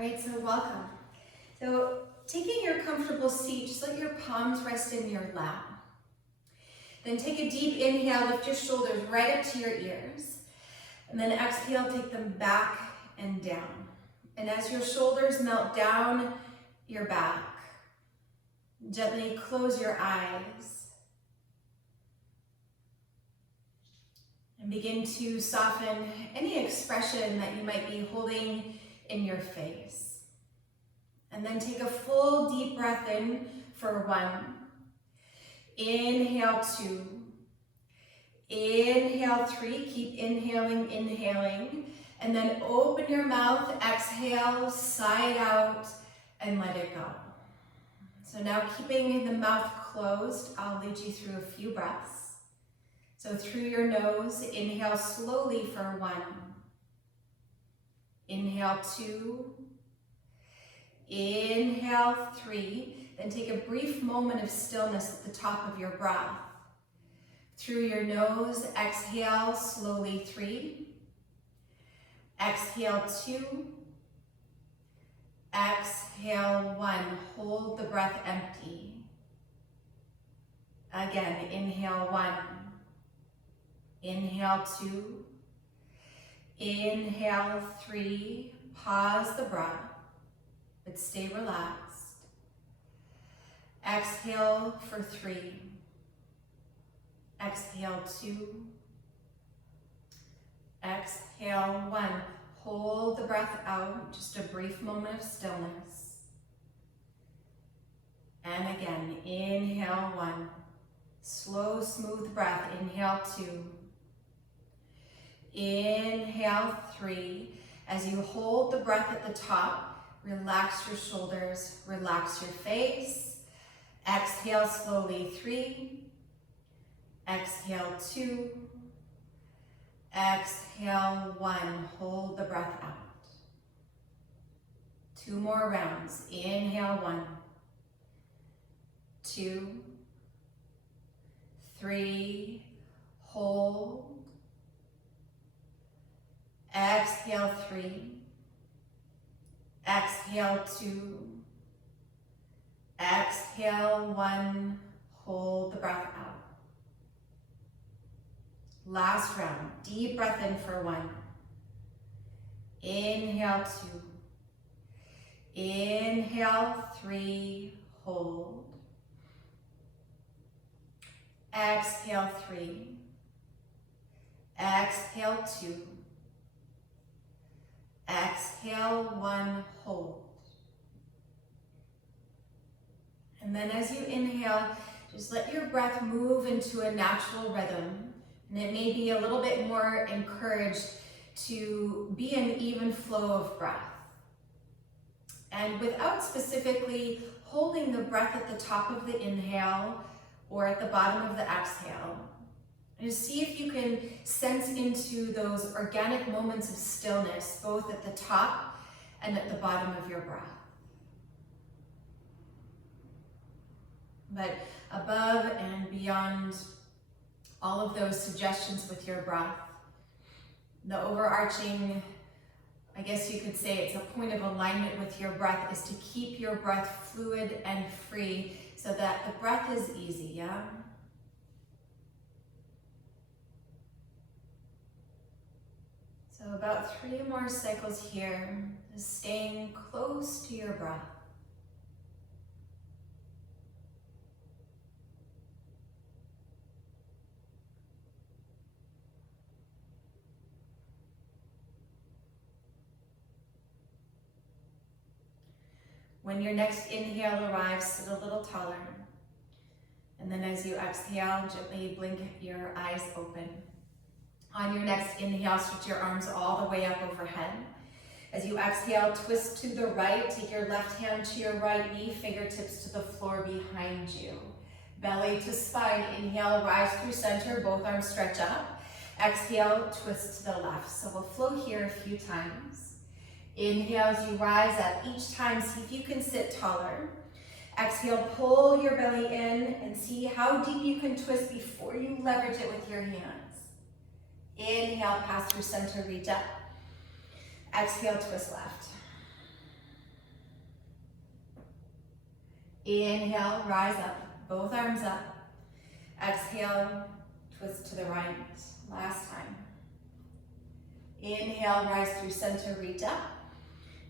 right, so welcome. So taking your comfortable seat, just let your palms rest in your lap. Then take a deep inhale, lift your shoulders right up to your ears. And then exhale, take them back and down. And as your shoulders melt down your back, gently close your eyes. And begin to soften any expression that you might be holding in your face. And then take a full deep breath in for 1. Inhale 2. Inhale 3. Keep inhaling, inhaling. And then open your mouth, exhale, side out, and let it go. So now keeping the mouth closed, I'll lead you through a few breaths. So through your nose, inhale slowly for 1. Inhale 2. Inhale 3. Then take a brief moment of stillness at the top of your breath. Through your nose, exhale slowly 3. Exhale 2. Exhale 1. Hold the breath empty. Again, inhale 1. Inhale 2, inhale 3, pause the breath, but stay relaxed. Exhale for 3, exhale 2, exhale 1. Hold the breath out, just a brief moment of stillness. And again, inhale 1, slow, smooth breath, inhale 2. Inhale 3. As you hold the breath at the top, relax your shoulders, relax your face. Exhale slowly 3. Exhale 2. Exhale 1. Hold the breath out. 2 more rounds. Inhale 1. 2. 3. Hold. Exhale 3, exhale 2, exhale 1, hold the breath out. Last round, deep breath in for 1. Inhale 2, inhale 3, hold. Exhale 3, exhale 2. Exhale 1, hold. And then as you inhale, just let your breath move into a natural rhythm. And it may be a little bit more encouraged to be an even flow of breath. And without specifically holding the breath at the top of the inhale or at the bottom of the exhale, and see if you can sense into those organic moments of stillness, both at the top and at the bottom of your breath. But above and beyond all of those suggestions with your breath, the overarching, I guess you could say it's a point of alignment with your breath, is to keep your breath fluid and free so that the breath is easy, yeah? So about 3 more cycles here, just staying close to your breath. When your next inhale arrives, sit a little taller. And then as you exhale, gently blink your eyes open. On your next inhale, stretch your arms all the way up overhead. As you exhale, twist to the right. Take your left hand to your right knee, fingertips to the floor behind you. Belly to spine. Inhale, rise through center, both arms stretch up. Exhale, twist to the left. So we'll flow here a few times. Inhale as you rise up. Each time, see if you can sit taller. Exhale, pull your belly in and see how deep you can twist before you leverage it with your hands. Inhale, pass through center, reach up. Exhale, twist left. Inhale, rise up, both arms up. Exhale, twist to the right. Last time. Inhale, rise through center, reach up.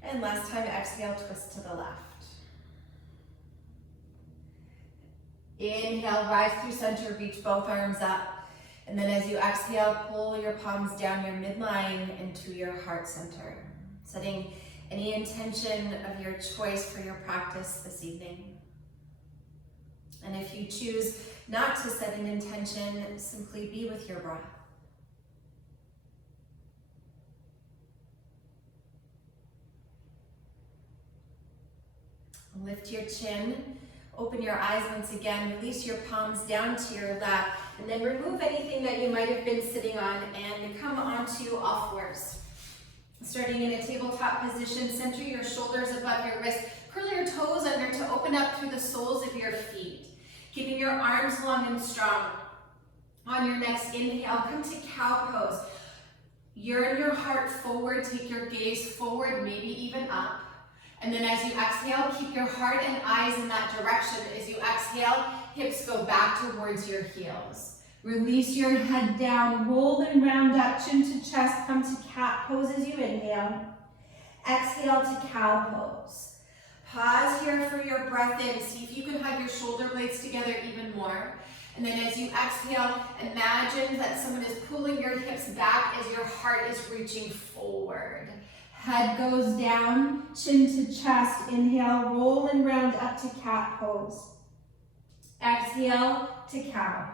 And last time, exhale, twist to the left. Inhale, rise through center, reach both arms up. And then as you exhale, pull your palms down your midline into your heart center, setting any intention of your choice for your practice this evening. And if you choose not to set an intention, simply be with your breath. Lift your chin, open your eyes once again, release your palms down to your lap, and then remove anything that you might have been sitting on and come onto all fours. Starting in a tabletop position, center your shoulders above your wrists, curl your toes under to open up through the soles of your feet, keeping your arms long and strong. On your next inhale, come to cow pose. Yearn your heart forward, take your gaze forward, maybe even up. And then as you exhale, keep your heart and eyes in that direction. As you exhale, hips go back towards your heels. Release your head down, roll and round up, chin to chest, come to cat pose as you inhale. Exhale to cow pose. Pause here for your breath in. See if you can hug your shoulder blades together even more. And then as you exhale, imagine that someone is pulling your hips back as your heart is reaching forward. Head goes down, chin to chest. Inhale, roll and round up to cat pose. Exhale to cow.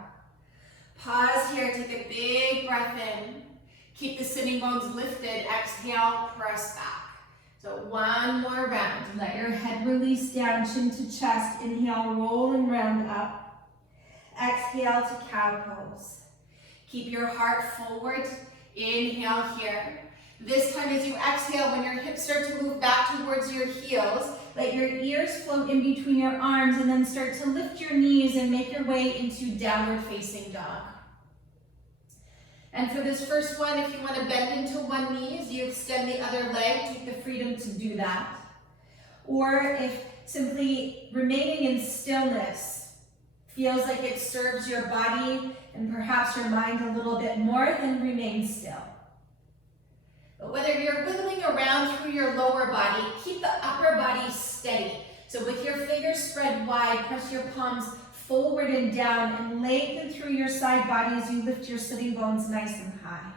Pause here, take a big breath in. Keep the sitting bones lifted. Exhale, press back. So one more round. Let your head release down, chin to chest. Inhale, roll and round up. Exhale to cow pose. Keep your heart forward. Inhale here. This time as you exhale, when your hips start to move back towards your heels, let your ears float in between your arms and then start to lift your knees and make your way into downward facing dog. And for this first one, if you want to bend into one knee as you extend the other leg, take the freedom to do that. Or if simply remaining in stillness feels like it serves your body and perhaps your mind a little bit more, then remain still. But whether you're wiggling around through your lower body, keep the upper body steady. So with your fingers spread wide, press your palms forward and down and lengthen through your side body as you lift your sitting bones nice and high.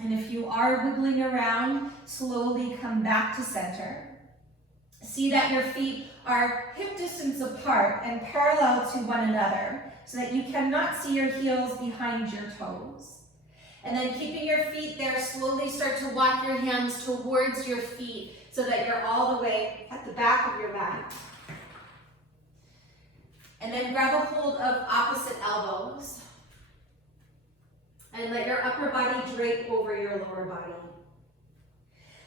And if you are wiggling around, slowly come back to center. See that your feet are hip distance apart and parallel to one another, so that you cannot see your heels behind your toes. And then keeping your feet there, slowly start to walk your hands towards your feet so that you're all the way at the back of your mat. And then grab a hold of opposite elbows and let your upper body drape over your lower body.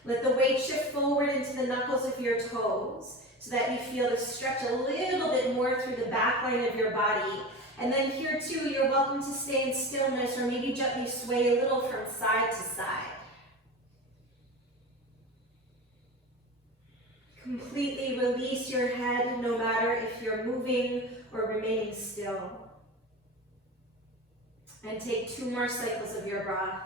Let the weight shift forward into the knuckles of your toes so that you feel the stretch a little bit more through the back line of your body. And then here too, you're welcome to stay in stillness or maybe gently sway a little from side to side. Completely release your head no matter if you're moving or remaining still. And take 2 more cycles of your breath.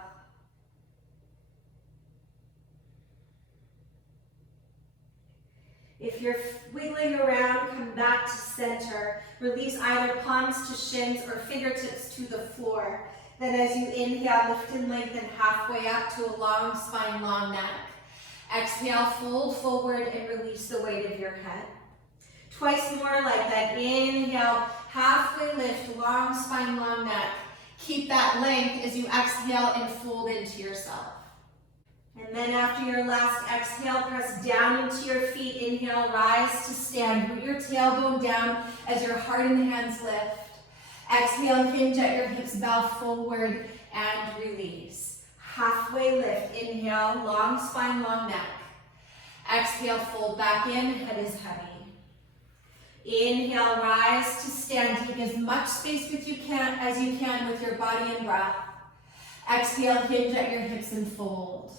If you're wiggling around, come back to center. Release either palms to shins or fingertips to the floor. Then as you inhale, lift and lengthen halfway up to a long spine, long neck. Exhale, fold forward and release the weight of your head. Twice more like that. Inhale, halfway lift, long spine, long neck. Keep that length as you exhale and fold into yourself. And then after your last exhale, press down into your feet. Inhale, rise to stand. Root your tailbone down as your heart and hands lift. Exhale, hinge at your hips, bow forward and release. Halfway lift. Inhale, long spine, long neck. Exhale, fold back in, head is heavy. Inhale, rise to stand. Take as much space as you can with your body and breath. Exhale, hinge at your hips and fold.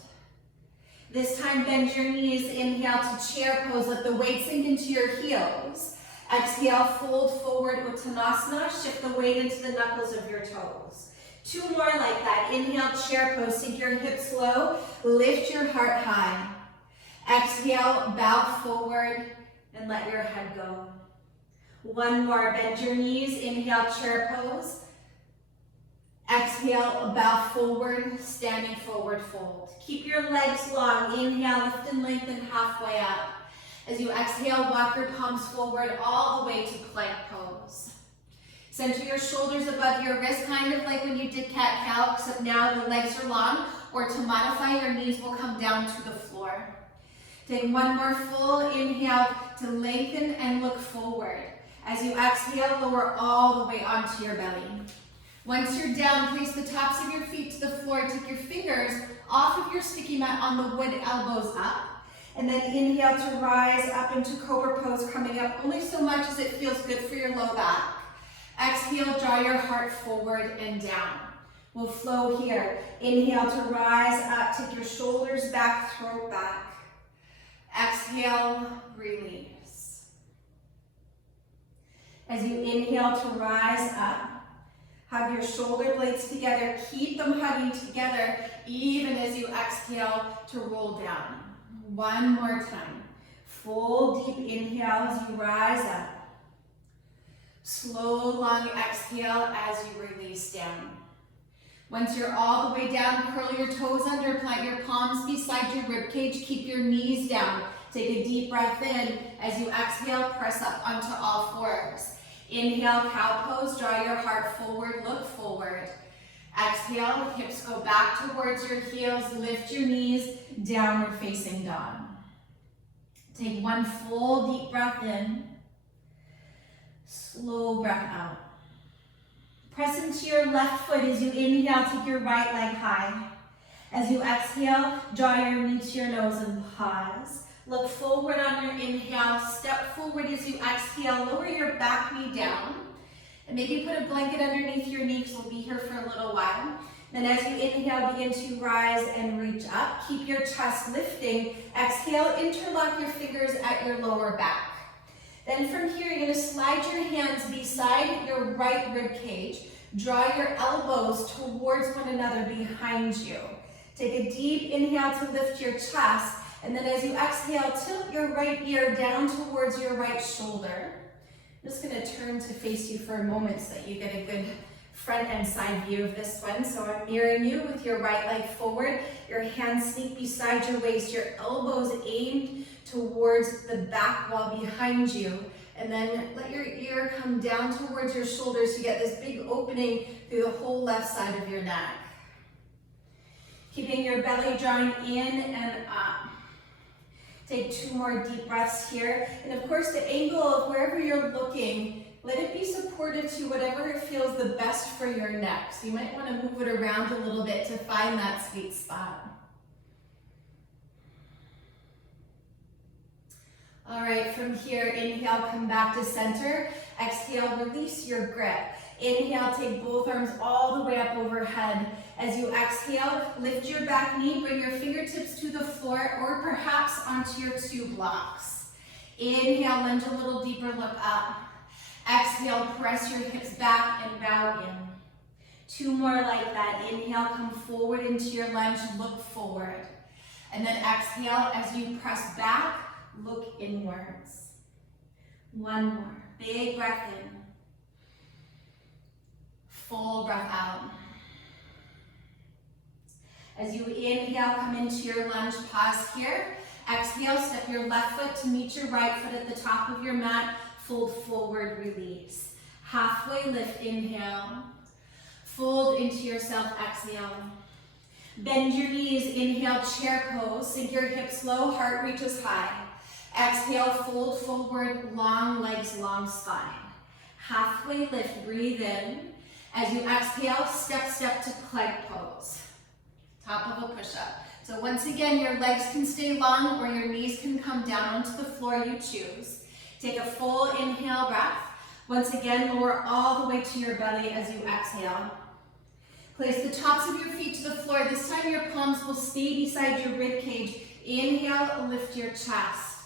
This time, bend your knees. Inhale to chair pose. Let the weight sink into your heels. Exhale, fold forward, Uttanasana. Shift the weight into the knuckles of your toes. 2 more like that. Inhale, chair pose. Sink your hips low. Lift your heart high. Exhale, bow forward and let your head go. 1 more. Bend your knees. Inhale, chair pose. Exhale, bow forward, standing forward fold. Keep your legs long. Inhale, lift and lengthen halfway up. As you exhale, walk your palms forward all the way to plank pose. Center your shoulders above your wrist, kind of like when you did cat-cow, except now the legs are long, or to modify, your knees will come down to the floor. Take 1 more full inhale to lengthen and look forward. As you exhale, lower all the way onto your belly. Once you're down, place the tops of your feet to the floor. Take your fingers off of your sticky mat on the wood, elbows up. And then inhale to rise up into cobra pose, coming up only so much as it feels good for your low back. Exhale, draw your heart forward and down. We'll flow here. Inhale to rise up, take your shoulders back, throat back. Exhale, release. As you inhale to rise up, hug your shoulder blades together. Keep them hugging together, even as you exhale to roll down. 1 more time. Full deep inhale as you rise up. Slow, long exhale as you release down. Once you're all the way down, curl your toes under, plant your palms beside your rib cage, keep your knees down. Take a deep breath in. As you exhale, press up onto all fours. Inhale, cow pose, draw your heart forward, look forward. Exhale, hips go back towards your heels, lift your knees, downward facing dog. Take 1 full deep breath in, slow breath out. Press into your left foot as you inhale, take your right leg high. As you exhale, draw your knee to your nose and pause. Look forward on your inhale, step forward as you exhale, lower your back knee down. And maybe put a blanket underneath your knee because we'll be here for a little while. Then as you inhale, begin to rise and reach up. Keep your chest lifting. Exhale, interlock your fingers at your lower back. Then from here, you're gonna slide your hands beside your right rib cage. Draw your elbows towards one another behind you. Take a deep inhale to lift your chest. And then as you exhale, tilt your right ear down towards your right shoulder. I'm just gonna turn to face you for a moment so that you get a good front and side view of this one. So I'm mirroring you with your right leg forward, your hands sneak beside your waist, your elbows aimed towards the back wall behind you. And then let your ear come down towards your shoulders so you get this big opening through the whole left side of your neck. Keeping your belly drawing in and up. Take 2 more deep breaths here. And of course, the angle of wherever you're looking, let it be supportive to whatever feels the best for your neck. So you might want to move it around a little bit to find that sweet spot. All right, from here, inhale, come back to center. Exhale, release your grip. Inhale, take both arms all the way up overhead. As you exhale, lift your back knee, bring your fingertips to the floor or perhaps onto your 2 blocks. Inhale, lunge a little deeper, look up. Exhale, press your hips back and bow in. 2 more like that. Inhale, come forward into your lunge, look forward. And then exhale, as you press back, look inwards. 1 more. Big breath in. Full breath out. As you inhale, come into your lunge, pause here. Exhale, step your left foot to meet your right foot at the top of your mat. Fold forward, release. Halfway lift, inhale. Fold into yourself, exhale. Bend your knees, inhale, chair pose. Sink your hips low, heart reaches high. Exhale, fold forward, long legs, long spine. Halfway lift, breathe in. As you exhale, step to plank pose. Top of a push-up. So once again, your legs can stay long or your knees can come down onto the floor, you choose. Take a full inhale breath. Once again, lower all the way to your belly as you exhale. Place the tops of your feet to the floor. This time your palms will stay beside your rib cage. Inhale, lift your chest.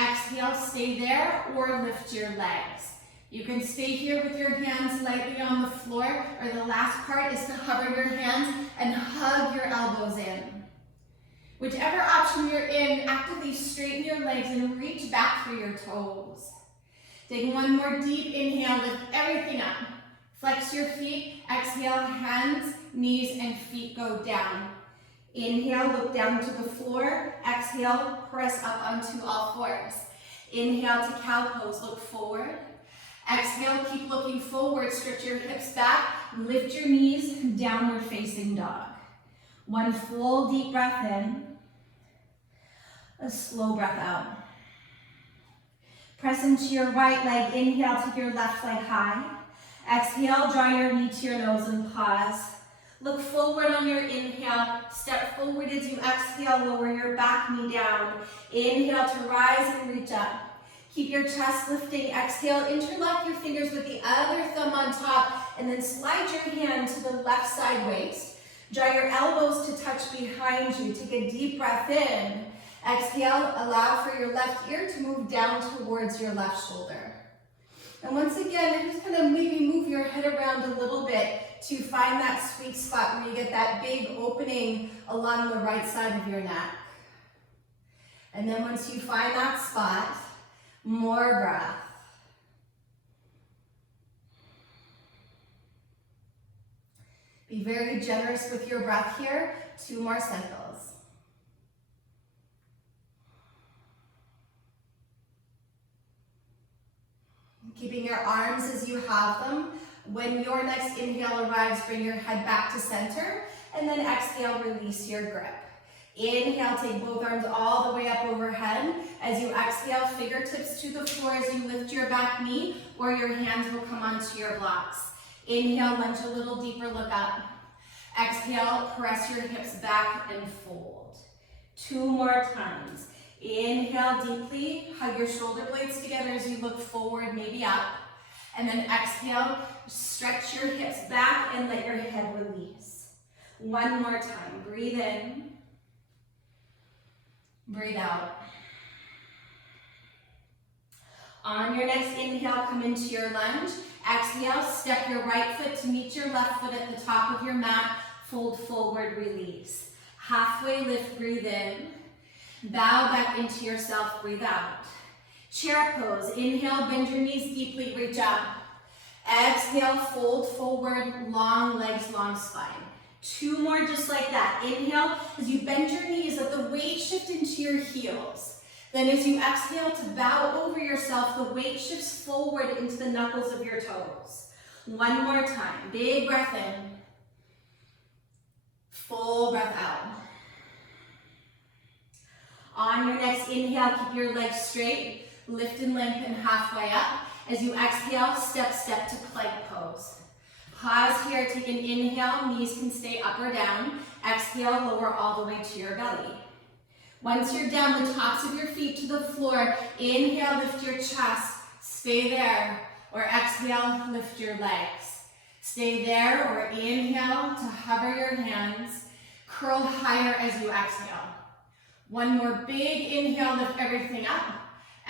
Exhale, stay there or lift your legs. You can stay here with your hands lightly on the floor, or the last part is to hover your hands and hug your elbows in. Whichever option you're in, actively straighten your legs and reach back for your toes. Take one more deep inhale, lift everything up. Flex your feet, exhale, hands, knees, and feet go down. Inhale, look down to the floor. Exhale, press up onto all fours. Inhale to cow pose, look forward. Exhale, keep looking forward, stretch your hips back, lift your knees, downward facing dog. One full deep breath in, a slow breath out. Press into your right leg, inhale, take your left leg high. Exhale, draw your knee to your nose and pause. Look forward on your inhale, step forward as you exhale, lower your back knee down. Inhale to rise and reach up. Keep your chest lifting, exhale, interlock your fingers with the other thumb on top, and then slide your hand to the left side waist. Draw your elbows to touch behind you. Take a deep breath in. Exhale, allow for your left ear to move down towards your left shoulder. And once again, just kind of maybe move your head around a little bit to find that sweet spot where you get that big opening along the right side of your neck. And then once you find that spot, more breath. Be very generous with your breath here. 2 more cycles. Keeping your arms as you have them. When your next inhale arrives, bring your head back to center, and then exhale, release your grip. Inhale, take both arms all the way up overhead. As you exhale, fingertips to the floor as you lift your back knee, or your hands will come onto your blocks. Inhale, lunge a little deeper, look up. Exhale, press your hips back and fold. 2 more times. Inhale deeply, hug your shoulder blades together as you look forward, maybe up. And then exhale, stretch your hips back and let your head release. 1 more time. Breathe in. Breathe out. On your next inhale, come into your lunge. Exhale, step your right foot to meet your left foot at the top of your mat. Fold forward, release. Halfway lift, breathe in. Bow back into yourself, breathe out. Chair pose. Inhale, bend your knees deeply, reach up. Exhale, fold forward, long legs, long spine. 2 more just like that. Inhale, as you bend your knees, let the weight shift into your heels. Then as you exhale to bow over yourself, the weight shifts forward into the knuckles of your toes. 1 more time. Big breath in. Full breath out. On your next inhale, keep your legs straight. Lift and lengthen halfway up. As you exhale, step to plank pose. Pause here, take an inhale, knees can stay up or down. Exhale, lower all the way to your belly. Once you're down, the tops of your feet to the floor. Inhale, lift your chest, stay there. Or exhale, lift your legs. Stay there, or inhale to hover your hands. Curl higher as you exhale. 1 more big inhale, lift everything up.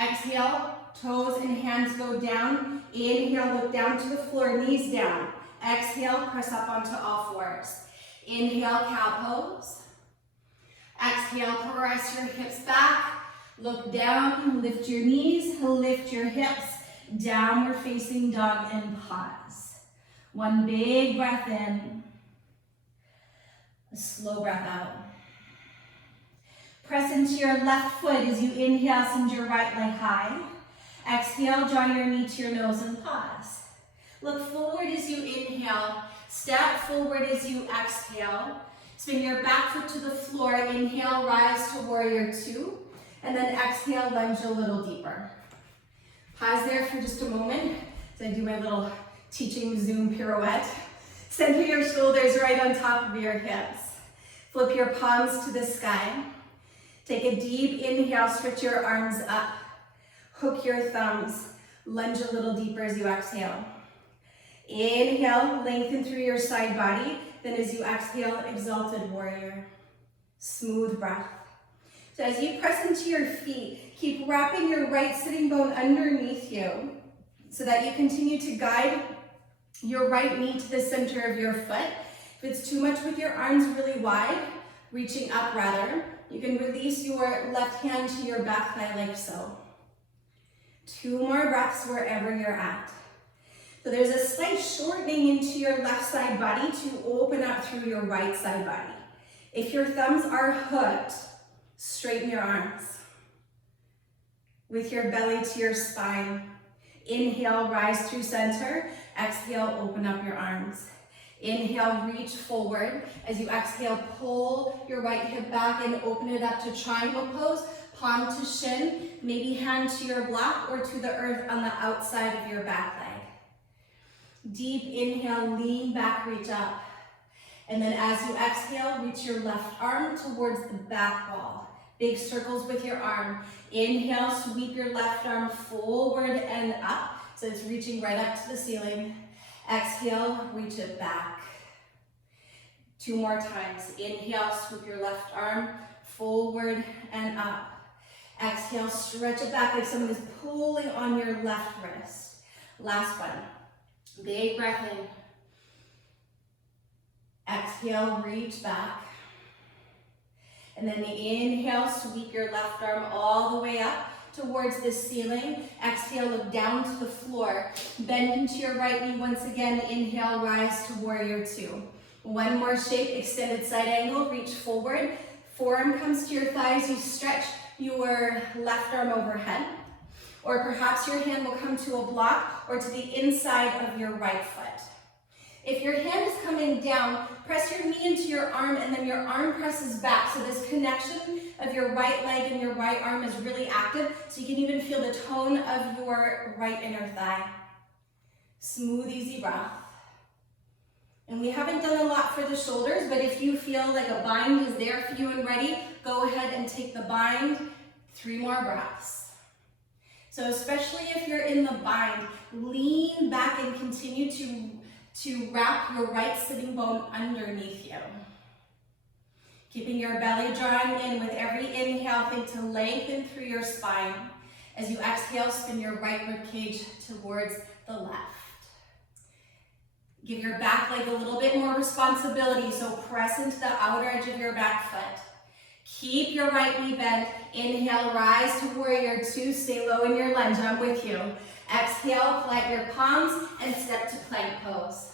Exhale, toes and hands go down. Inhale, look down to the floor, knees down. Exhale, press up onto all fours. Inhale, cow pose. Exhale, press your hips back. Look down, lift your knees, lift your hips. Downward facing dog and pause. 1 big breath in. A slow breath out. Press into your left foot as you inhale, send your right leg high. Exhale, draw your knee to your nose and pause. Look forward as you inhale, step forward as you exhale. Spin your back foot to the floor, inhale, rise to warrior 2, and then exhale, lunge a little deeper. Pause there for just a moment as I do my little teaching Zoom pirouette. Center your shoulders right on top of your hips. Flip your palms to the sky. Take a deep inhale, stretch your arms up. Hook your thumbs. Lunge a little deeper as you exhale. Inhale, lengthen through your side body. Then as you exhale, exalted warrior. Smooth breath. So as you press into your feet, keep wrapping your right sitting bone underneath you so that you continue to guide your right knee to the center of your foot. If it's too much with your arms really wide, reaching up rather, you can release your left hand to your back thigh like so. 2 more breaths wherever you're at. So there's a slight shortening into your left side body to open up through your right side body. If your thumbs are hooked, straighten your arms. With your belly to your spine. Inhale, rise through center. Exhale, open up your arms. Inhale, reach forward. As you exhale, pull your right hip back and open it up to triangle pose. Palm to shin, maybe hand to your block or to the earth on the outside of your back leg. Deep inhale, lean back, reach up. And then as you exhale, reach your left arm towards the back wall. Big circles with your arm. Inhale, sweep your left arm forward and up. So it's reaching right up to the ceiling. Exhale, reach it back. 2 more times. Inhale, sweep your left arm forward and up. Exhale, stretch it back like someone is pulling on your left wrist. Last one. Big breath in. Exhale, reach back. And then inhale, sweep your left arm all the way up towards the ceiling. Exhale, look down to the floor. Bend into your right knee once again. Inhale, rise to warrior 2. 1 more shape, extended side angle, reach forward. Forearm comes to your thighs, you stretch your left arm overhead. Or perhaps your hand will come to a block or to the inside of your right foot. If your hand is coming down, press your knee into your arm and then your arm presses back. So this connection of your right leg and your right arm is really active. So you can even feel the tone of your right inner thigh. Smooth, easy breath. And we haven't done a lot for the shoulders, but if you feel like a bind is there for you and ready, go ahead and take the bind. 3 more breaths. So especially if you're in the bind, lean back and continue to wrap your right sitting bone underneath you. Keeping your belly drawing in with every inhale, think to lengthen through your spine. As you exhale, spin your right rib cage towards the left. Give your back leg a little bit more responsibility, so press into the outer edge of your back foot. Keep your right knee bent. Inhale, rise to warrior 2. Stay low in your lunge, I'm with you. Exhale, flat your palms and step to plank pose.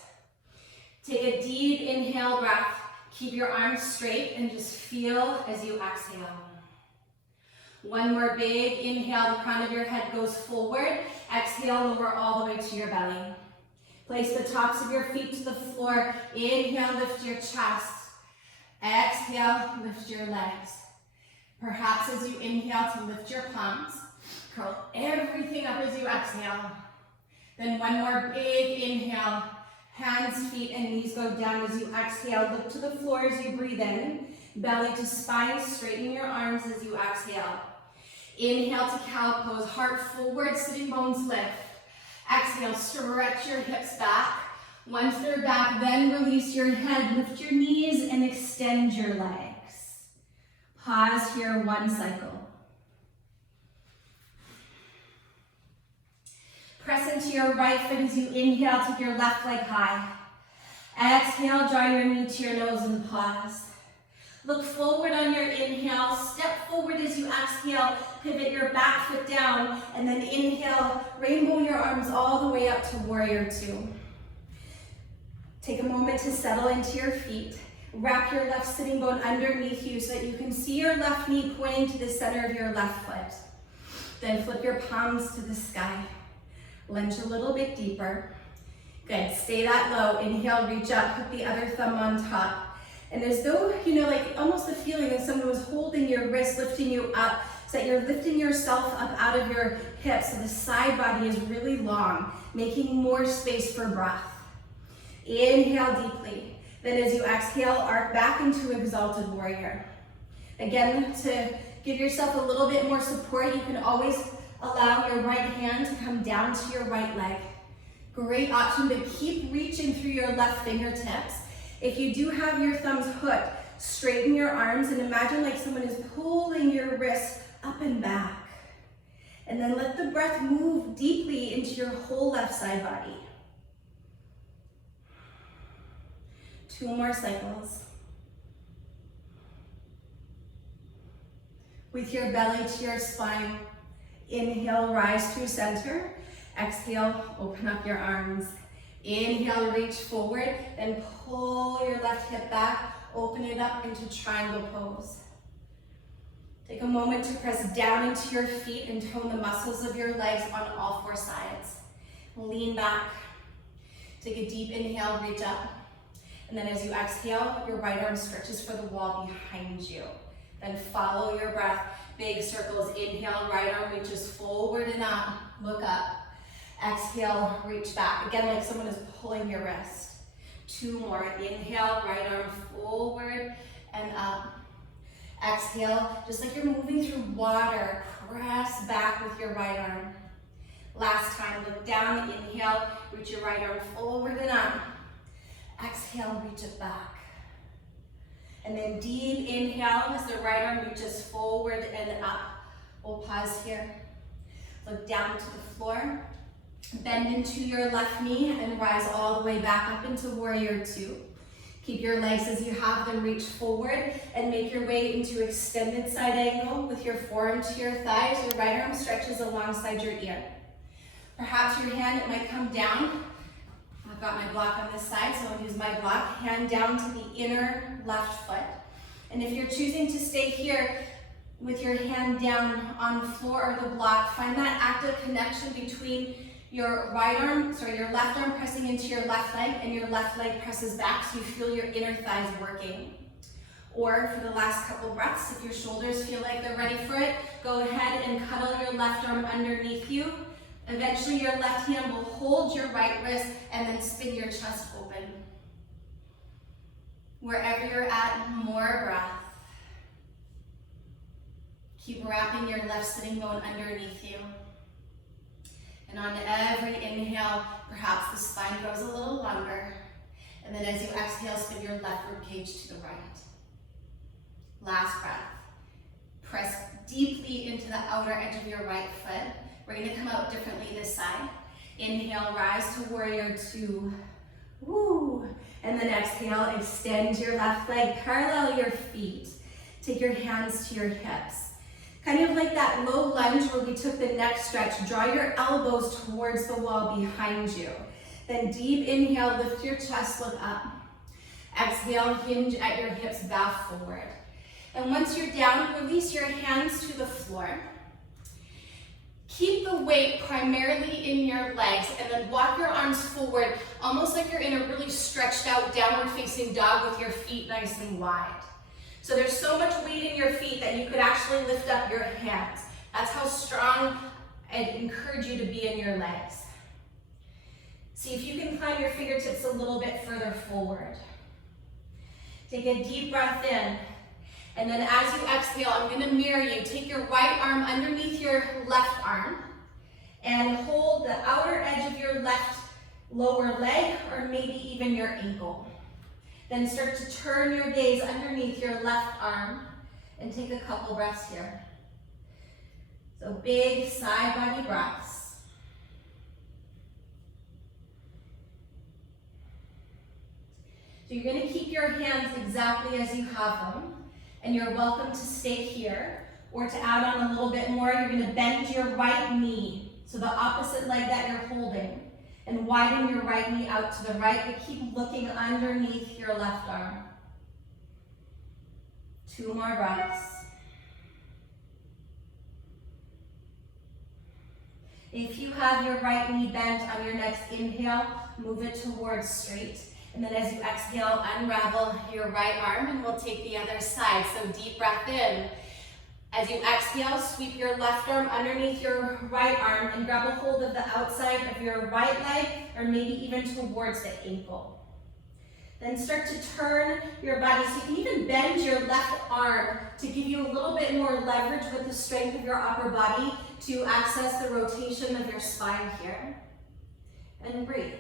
Take a deep inhale breath. Keep your arms straight and just feel as you exhale. 1 more big inhale, the crown of your head goes forward. Exhale, lower all the way to your belly. Place the tops of your feet to the floor. Inhale, lift your chest. Exhale, lift your legs. Perhaps as you inhale to lift your palms, curl everything up as you exhale. Then 1 more big inhale. Hands, feet, and knees go down as you exhale. Look to the floor as you breathe in. Belly to spine, straighten your arms as you exhale. Inhale to cow pose, heart forward, sitting bones lift. Exhale, stretch your hips back. Once they're back, then release your head, lift your knees, and extend your legs. Pause here 1 cycle. Press into your right foot as you inhale, take your left leg high. Exhale, draw your knee to your nose and pause. Look forward on your inhale, step forward as you exhale, pivot your back foot down, and then inhale, rainbow your arms all the way up to warrior 2. Take a moment to settle into your feet. Wrap your left sitting bone underneath you so that you can see your left knee pointing to the center of your left foot. Then flip your palms to the sky. Lunge a little bit deeper. Good, stay that low. Inhale, reach up, put the other thumb on top. And as though, like almost a feeling that someone was holding your wrist, lifting you up, so that you're lifting yourself up out of your hips, so the side body is really long, making more space for breath. Inhale deeply. Then as you exhale, arc back into exalted warrior. Again, to give yourself a little bit more support, you can always allow your right hand to come down to your right leg. Great option to keep reaching through your left fingertips. If you do have your thumbs hooked, straighten your arms and imagine like someone is pulling your wrists up and back. And then let the breath move deeply into your whole left side body. 2 more cycles. With your belly to your spine, inhale, rise through center. Exhale, open up your arms. Inhale, reach forward, then pull your left hip back, open it up into triangle pose. Take a moment to press down into your feet and tone the muscles of your legs on all 4 sides. Lean back. Take a deep inhale, reach up. And then as you exhale, your right arm stretches for the wall behind you. Then follow your breath, big circles. Inhale, right arm reaches forward and up. Look up. Exhale, reach back. Again, like someone is pulling your wrist. 2 more. Inhale, right arm forward and up. Exhale, just like you're moving through water, press back with your right arm. Last time, look down, inhale, reach your right arm forward and up. Exhale, reach it back. And then deep inhale as the right arm reaches forward and up. We'll pause here. Look down to the floor. Bend into your left knee and rise all the way back up into warrior 2. Keep your legs as you have them reach forward and make your way into extended side angle with your forearm to your thighs. Your right arm stretches alongside your ear. Perhaps your hand, it might come down. I've got my block on this side, so I'll use my block. Hand down to the inner left foot. And if you're choosing to stay here with your hand down on the floor or the block, find that active connection between your your left arm pressing into your left leg and your left leg presses back so you feel your inner thighs working. Or for the last couple breaths, if your shoulders feel like they're ready for it, go ahead and cuddle your left arm underneath you. Eventually your left hand will hold your right wrist and then spin your chest open. Wherever you're at, more breath. Keep wrapping your left sitting bone underneath you. And on every inhale, perhaps the spine grows a little longer. And then as you exhale, spin your left rib cage to the right. Last breath. Press deeply into the outer edge of your right foot. We're going to come out differently this side. Inhale, rise to warrior 2. Woo. And then exhale, extend your left leg, parallel your feet. Take your hands to your hips. Kind of like that low lunge where we took the neck stretch. Draw your elbows towards the wall behind you. Then deep inhale, lift your chest, look up. Exhale, hinge at your hips, bow forward. And once you're down, release your hands to the floor. Keep the weight primarily in your legs and then walk your arms forward, almost like you're in a really stretched out downward facing dog with your feet nice and wide. So there's so much weight in your feet that you could actually lift up your hands. That's how strong I encourage you to be in your legs. See if you can climb your fingertips a little bit further forward. Take a deep breath in. And then as you exhale, I'm going to mirror you. Take your right arm underneath your left arm and hold the outer edge of your left lower leg or maybe even your ankle. Then start to turn your gaze underneath your left arm and take a couple breaths here. So big side body breaths. So you're going to keep your hands exactly as you have them. And you're welcome to stay here, or to add on a little bit more, you're going to bend your right knee, so the opposite leg that you're holding, and widen your right knee out to the right, but keep looking underneath your left arm. 2 more breaths. If you have your right knee bent on your next inhale, move it towards straight. And then as you exhale, unravel your right arm and we'll take the other side. So deep breath in. As you exhale, sweep your left arm underneath your right arm and grab a hold of the outside of your right leg or maybe even towards the ankle. Then start to turn your body so you can even bend your left arm to give you a little bit more leverage with the strength of your upper body to access the rotation of your spine here. And breathe.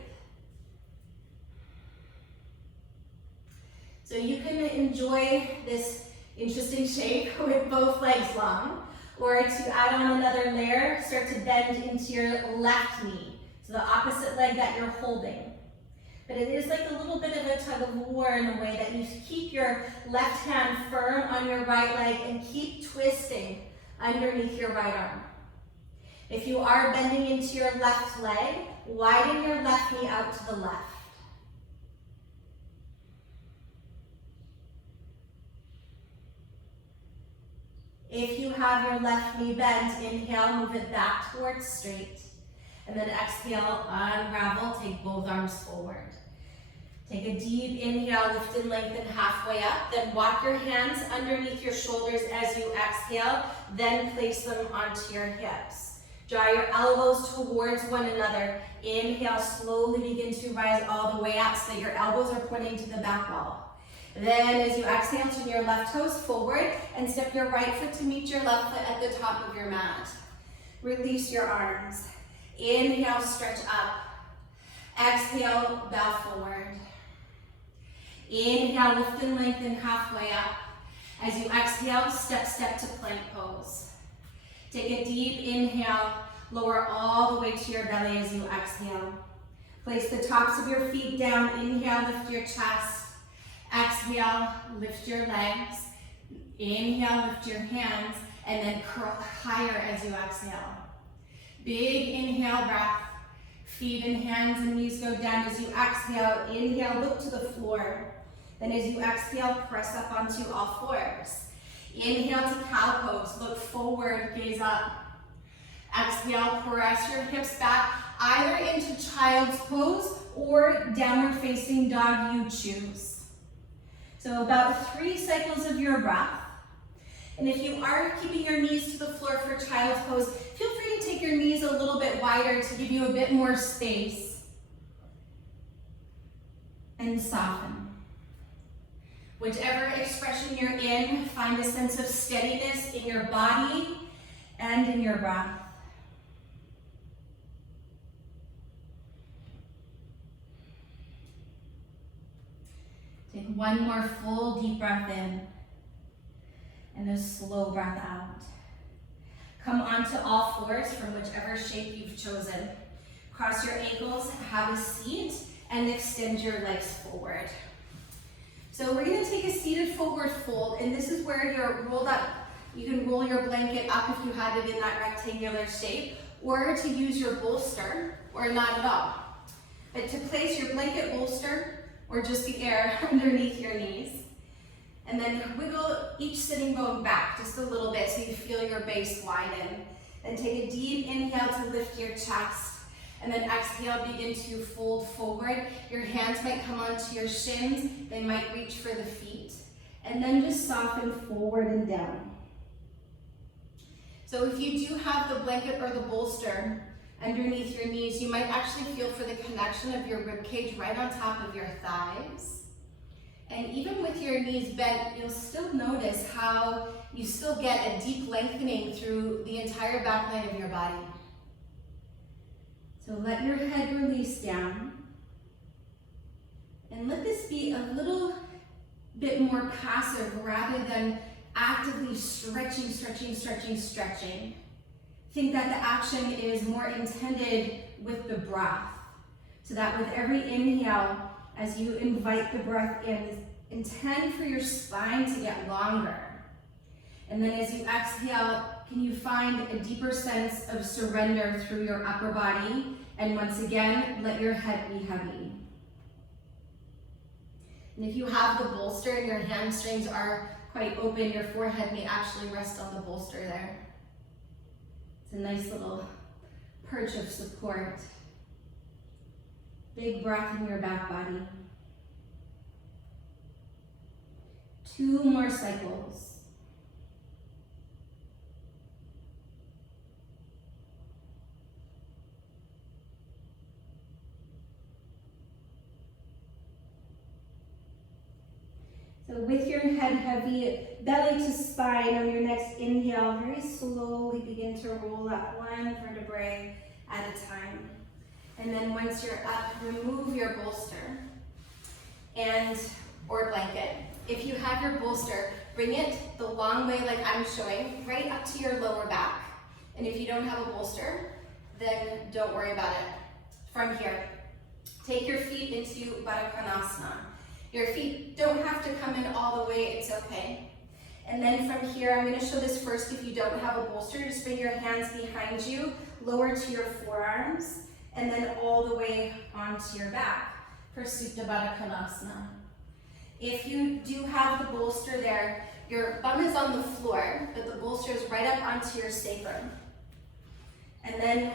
So you can enjoy this interesting shape with both legs long, or to add on another layer, start to bend into your left knee, so the opposite leg that you're holding. But it is like a little bit of a tug of war in a way that you keep your left hand firm on your right leg and keep twisting underneath your right arm. If you are bending into your left leg, widen your left knee out to the left. If you have your left knee bent, inhale, move it back towards straight. And then exhale, unravel, take both arms forward. Take a deep inhale, lift and lengthen halfway up. Then walk your hands underneath your shoulders as you exhale, then place them onto your hips. Draw your elbows towards one another. Inhale, slowly begin to rise all the way up so that your elbows are pointing to the back wall. Then as you exhale, turn your left toes forward and step your right foot to meet your left foot at the top of your mat. Release your arms. Inhale, stretch up. Exhale, bow forward. Inhale, lift and lengthen halfway up. As you exhale, step to plank pose. Take a deep inhale, lower all the way to your belly as you exhale. Place the tops of your feet down. Inhale, lift your chest. Exhale, lift your legs. Inhale, lift your hands, and then curl higher as you exhale. Big inhale breath. Feet and hands and knees go down as you exhale. Inhale, look to the floor. Then as you exhale, press up onto all fours. Inhale to cow pose. Look forward, gaze up. Exhale, press your hips back, either into child's pose or downward facing dog, you choose. So about 3 cycles of your breath. And if you are keeping your knees to the floor for child's pose, feel free to take your knees a little bit wider to give you a bit more space. And soften. Whichever expression you're in, find a sense of steadiness in your body and in your breath. Take one more full deep breath in and a slow breath out. Come onto all fours from whichever shape you've chosen. Cross your ankles, have a seat, and extend your legs forward. So we're going to take a seated forward fold, and this is where you're rolled up. You can roll your blanket up if you had it in that rectangular shape, or to use your bolster, or not at all. But to place your blanket bolster, or just the air underneath your knees. And then wiggle each sitting bone back just a little bit so you feel your base widen. Then take a deep inhale to lift your chest. And then exhale, begin to fold forward. Your hands might come onto your shins. They might reach for the feet. And then just soften forward and down. So if you do have the blanket or the bolster underneath your knees, you might actually feel for the connection of your rib cage right on top of your thighs. And even with your knees bent, you'll still notice how you still get a deep lengthening through the entire back line of your body. So let your head release down. And let this be a little bit more passive rather than actively stretching. Think that the action is more intended with the breath. So that with every inhale, as you invite the breath in, intend for your spine to get longer. And then as you exhale, can you find a deeper sense of surrender through your upper body? And once again, let your head be heavy. And if you have the bolster and your hamstrings are quite open, your forehead may actually rest on the bolster there. It's a nice little perch of support. Big breath in your back body. 2 more cycles. So with your head heavy, belly to spine, on your next inhale, very slowly begin to roll up 1 vertebrae at a time. And then once you're up, remove your bolster. And or blanket. If you have your bolster, bring it the long way like I'm showing, right up to your lower back. And if you don't have a bolster, then don't worry about it. From here, take your feet into Baddha Konasana. Your feet don't have to come in all the way, it's okay. And then from here, I'm going to show this first. If you don't have a bolster, just bring your hands behind you, lower to your forearms, and then all the way onto your back for Supta Baddha Konasana. If you do have the bolster there, your bum is on the floor, but the bolster is right up onto your sacrum. And then,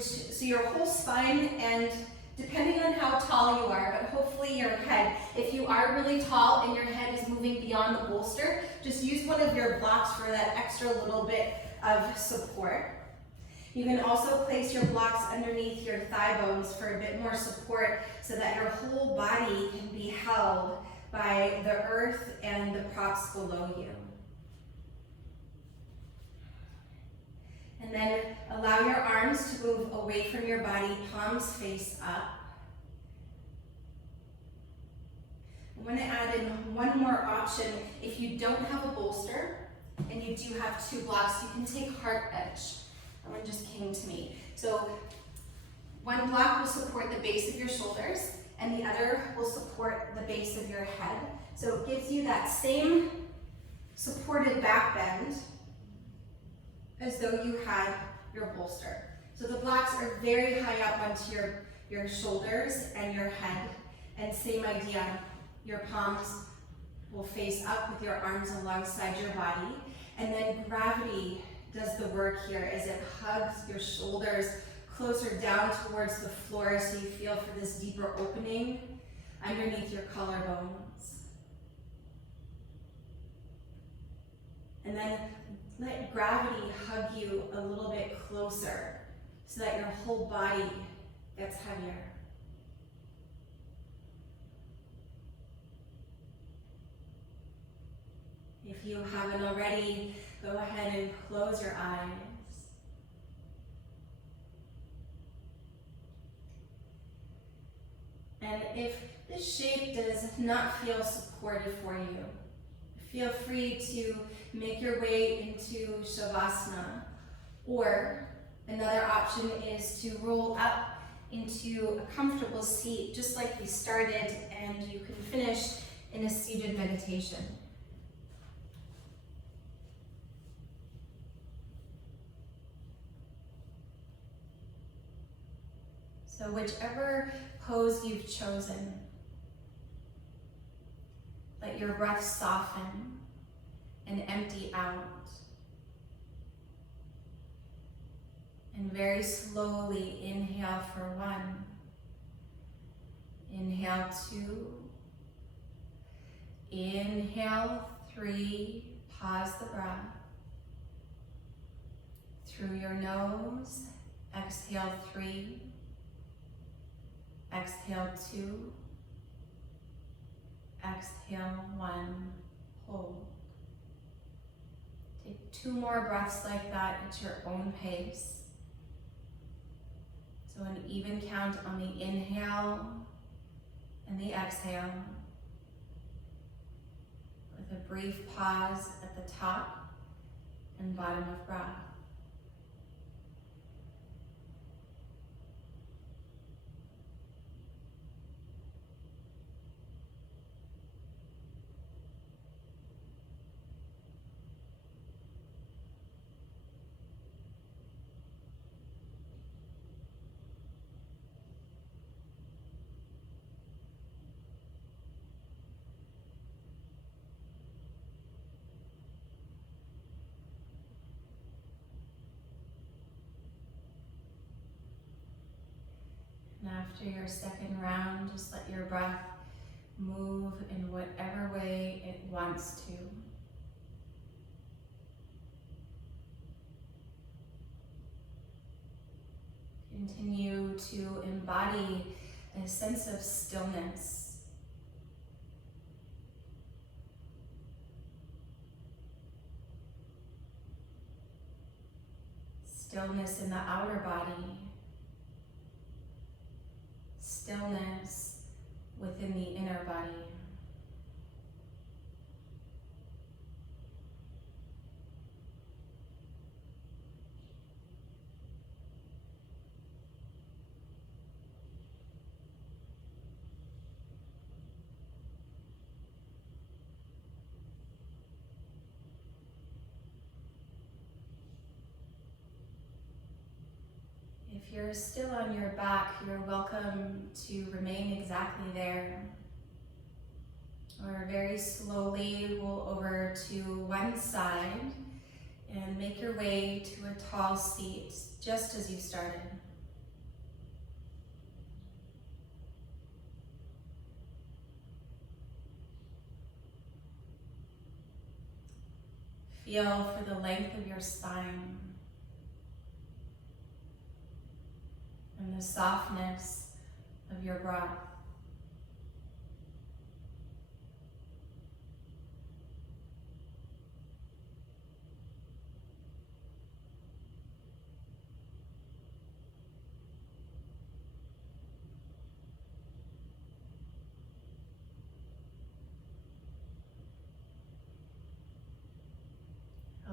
so your whole spine, and depending on how tall you are, but hopefully your head, if you are really tall and your head is moving beyond the bolster, just use one of your blocks for that extra little bit of support. You can also place your blocks underneath your thigh bones for a bit more support so that your whole body can be held by the earth and the props below you. And then allow your arms to move away from your body, palms face up. I'm going to add in one more option. If you don't have a bolster and you do have two blocks, you can take heart edge. That one just came to me. So one block will support the base of your shoulders and the other will support the base of your head. So it gives you that same supported back bend as though you had your bolster. So the blocks are very high up onto your shoulders and your head, and same idea. Your palms will face up with your arms alongside your body, and then gravity does the work here as it hugs your shoulders closer down towards the floor so you feel for this deeper opening underneath your collarbones. And then let gravity hug you a little bit closer so that your whole body gets heavier. If you haven't already, go ahead and close your eyes. And if this shape does not feel supportive for you, feel free to make your way into Shavasana, or another option is to roll up into a comfortable seat, just like we started, and you can finish in a seated meditation. So whichever pose you've chosen, let your breath soften and empty out. And very slowly inhale for 1. Inhale 2. Inhale 3. Pause the breath. Through your nose, exhale 3. Exhale 2. Exhale 1. Hold. Take 2 more breaths like that at your own pace. So an even count on the inhale and the exhale, with a brief pause at the top and bottom of breath. And after your second round, just let your breath move in whatever way it wants to. Continue to embody a sense of stillness. Stillness in the outer body. Stillness within the inner body. If you're still on your back, you're welcome to remain exactly there. Or very slowly roll over to one side and make your way to a tall seat, just as you started. Feel for the length of your spine and the softness of your breath.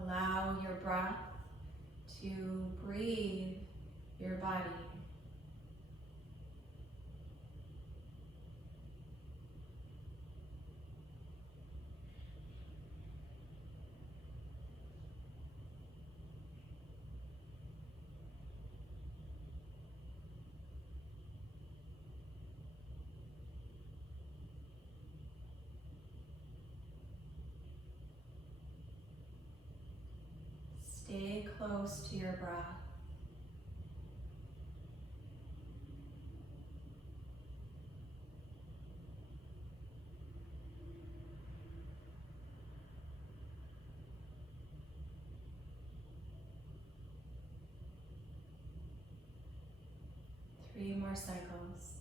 Allow your breath to breathe your body. Stay close to your breath. Three more cycles.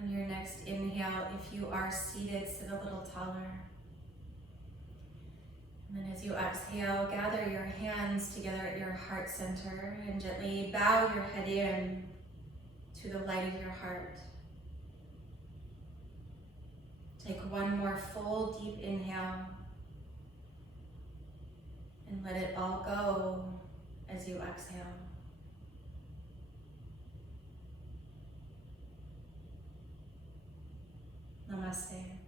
On your next inhale, if you are seated, sit a little taller. And then as you exhale, gather your hands together at your heart center and gently bow your head in to the light of your heart. Take one more full deep inhale and let it all go as you exhale. Namaste.